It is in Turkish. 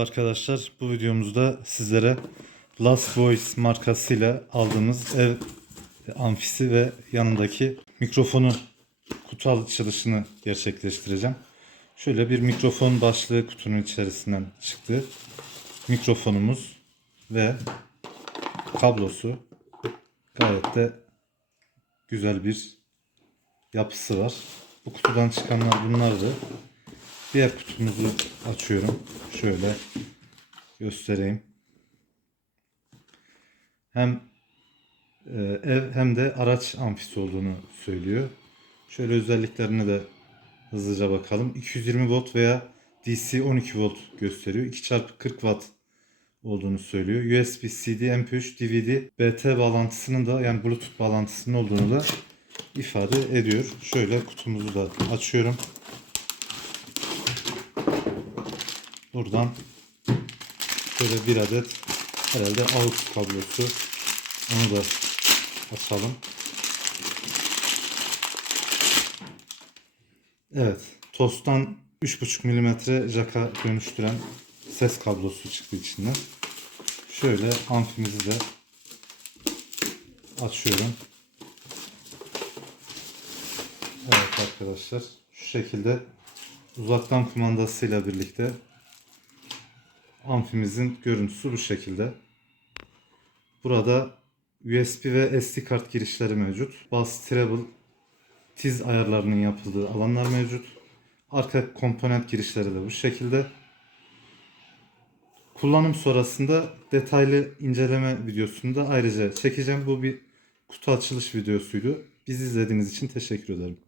Arkadaşlar bu videomuzda sizlere Last Voice markasıyla aldığımız ev amfisi ve yanındaki mikrofonu kutu açılışını gerçekleştireceğim. Şöyle bir mikrofon başlığı kutunun içerisinden çıktı. Mikrofonumuz ve kablosu gayet de güzel bir yapısı var. Bu kutudan çıkanlar bunlardı. Diğer kutumuzu açıyorum. Şöyle göstereyim. Hem e, ev hem de araç amfisi olduğunu söylüyor. Şöyle özelliklerine de hızlıca bakalım. 220 volt veya DC 12 volt gösteriyor. 2x40 watt olduğunu söylüyor. USB, CD, MP3, DVD, BT bağlantısının da yani Bluetooth bağlantısının olduğunu da ifade ediyor. Şöyle kutumuzu da açıyorum. Buradan şöyle bir adet herhalde AUX kablosu onu da açalım. Evet. TOS'tan 3.5 mm jaka dönüştüren ses kablosu çıktı içinden. Şöyle amfimizi de açıyorum. Evet arkadaşlar. Şu şekilde uzaktan kumandasıyla birlikte amfimizin görüntüsü bu şekilde. Burada USB ve SD kart girişleri mevcut. Bass, treble, tiz ayarlarının yapıldığı alanlar mevcut. Arka komponent girişleri de bu şekilde. Kullanım sonrasında detaylı inceleme videosunu da ayrıca çekeceğim. Bu bir kutu açılış videosuydu. Bizi izlediğiniz için teşekkür ederim.